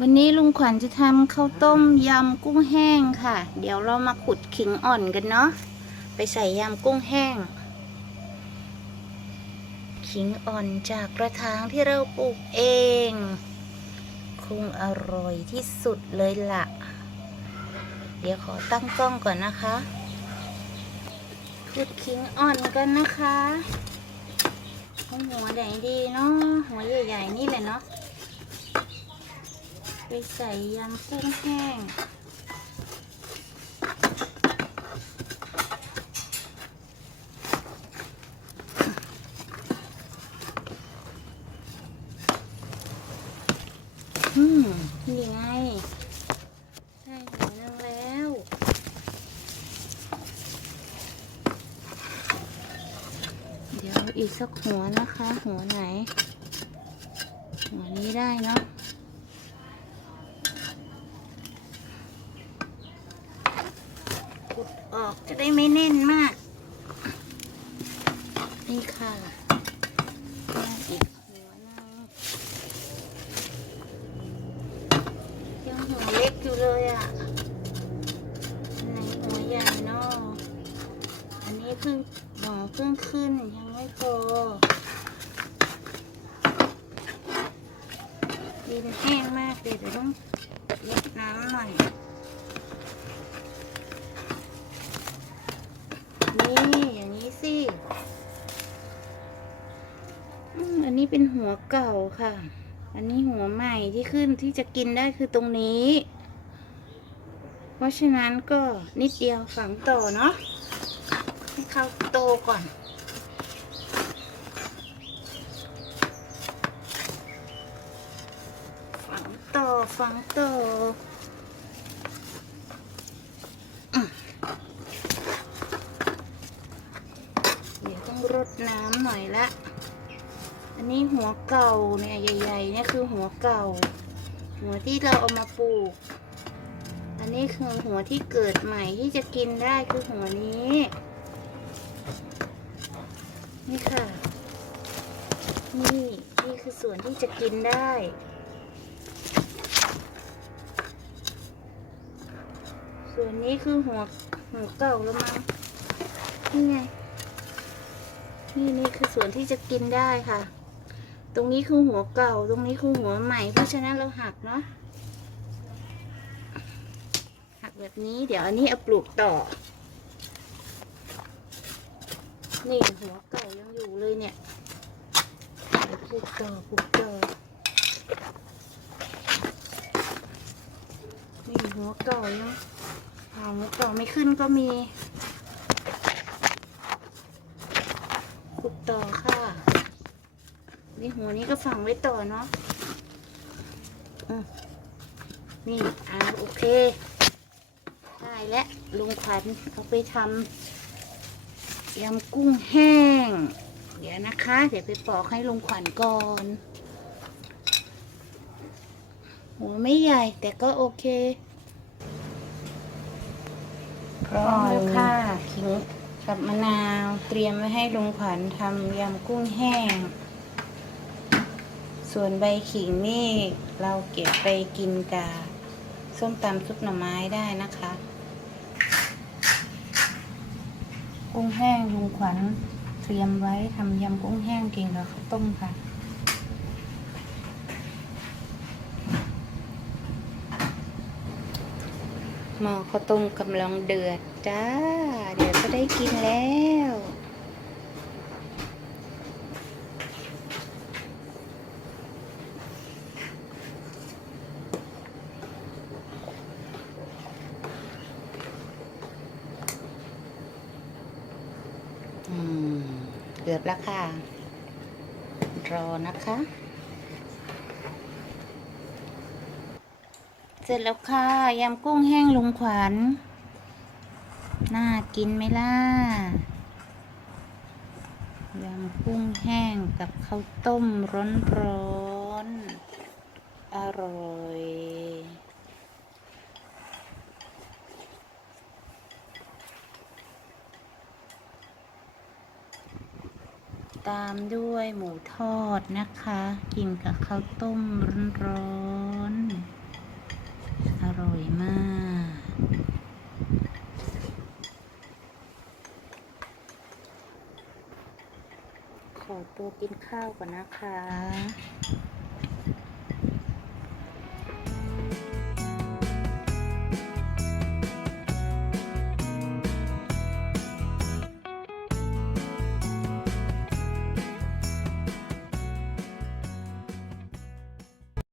วันนี้ลุงขวัญจะทำข้าวต้มยำกุ้งแห้งค่ะ เดี๋ยวเรามาขุดขิงอ่อนกันเนาะ ไปใส่ยำกุ้งแห้ง ขิงอ่อนจากกระถางที่เราปลูกเอง คงอร่อยที่สุดเลยล่ะ เดี๋ยวขอตั้งกล้องก่อนนะคะ ขุดขิงอ่อนกันนะคะ หัวไหนดีเนาะ หัวใหญ่ๆนี่แหละเนาะ ไปใส่ยำกุ้งแห้ง อืม นี่ไงได้หัวหนึงแล้ว เดี๋ยวอีกสักหัวนะคะ หัวไหน หัวนี้ได้เนาะ ขุดออกจะได้ไม่แน่นมาก นี่ค่ะอีกหัวนึงยังหัวเล็กอยู่เลยอะไหนหัวใหญ่นาะอันนี้เพิ่งหน่อเพิ่งขึ้นยังไม่พอดินแห้งมากเดี๋ยวต้องลดน้ำหน่อย นี่อย่างนี้สิอันนี้เป็นหัวเก่าค่ะ อันนี้หัวใหม่ที่ขึ้นที่จะกินได้คือตรงนี้ เพราะฉะนั้นก็นิดเดียวฝังต่อเนาะให้เขาโตก่อนฝังต่อฝังต่อ เดี๋ยวต้องรด น้ำหน่อยละ อันนี้หัวเก่าเนี่ยใหญ่ๆเนี่ยคือหัวเก่า หัวที่เราเอามาปลูก อันนี้คือหัวที่เกิดใหม่ที่จะกินได้คือหัวนี้ นี่ค่ะ นี่นี่คือส่วนที่จะกินได้ส่วนนี้คือหัวหัวเก่าแล้วมั้งนี่ไง นี่นี่คือส่วนที่จะกินได้ค่ะ ตรงนี้คือหัวเก่า ตรงนี้คือหัวใหม่ เพราะฉะนั้นเราหักเนาะ หักแบบนี้ เดี๋ยวอันนี้เอาปลูกต่อ นี่หัวเก่ายังอยู่เลยเนี่ยปลูกต่อปลูกต่อ นี่หัวเก่ายังหัวเก่าไม่ขึ้นก็มี ขุด ต่อค่ะนี่หัวนี้ก็ฝังไว้ต่อเนาะอืมนี่อ่าโอเค ได้แล้วลุงขวัญเอาไปทำยำกุ้งแห้ง เดี๋ยวนะคะ เดี๋ยวไปปอกให้ลุงขวัญก่อน หัวไม่ใหญ่แต่ก็โอเค พร้อมแล้วค่ะขิง กับมะนาวเตรียมไว้ให้ลุงขวัญทำยำกุ้งแห้ง ส่วนใบขิงนี่เราเก็บไปกินกับส้มตำซุปหน่อไม้ได้นะคะ กุ้งแห้งลุงขวัญเตรียมไว้ทำยำกุ้งแห้งกินกับข้าวต้มค่ะ หม้อข้าวต้มกำลังเดือดจ้า เดี๋ยวก็ได้กินแล้วอืมเกือบแล้วค่ะ รอนะคะ เสร็จแล้วค่ะยำกุ้งแห้งลุงขวัญ น่ากินไหมล่ะ ยำกุ้งแห้งกับข้าวต้มร้อนๆ อร่อยตามด้วยหมูทอดนะคะ กินกับข้าวต้มร้อนๆ อร่อยมาก ขอตัวกินข้าวก่อนนะคะ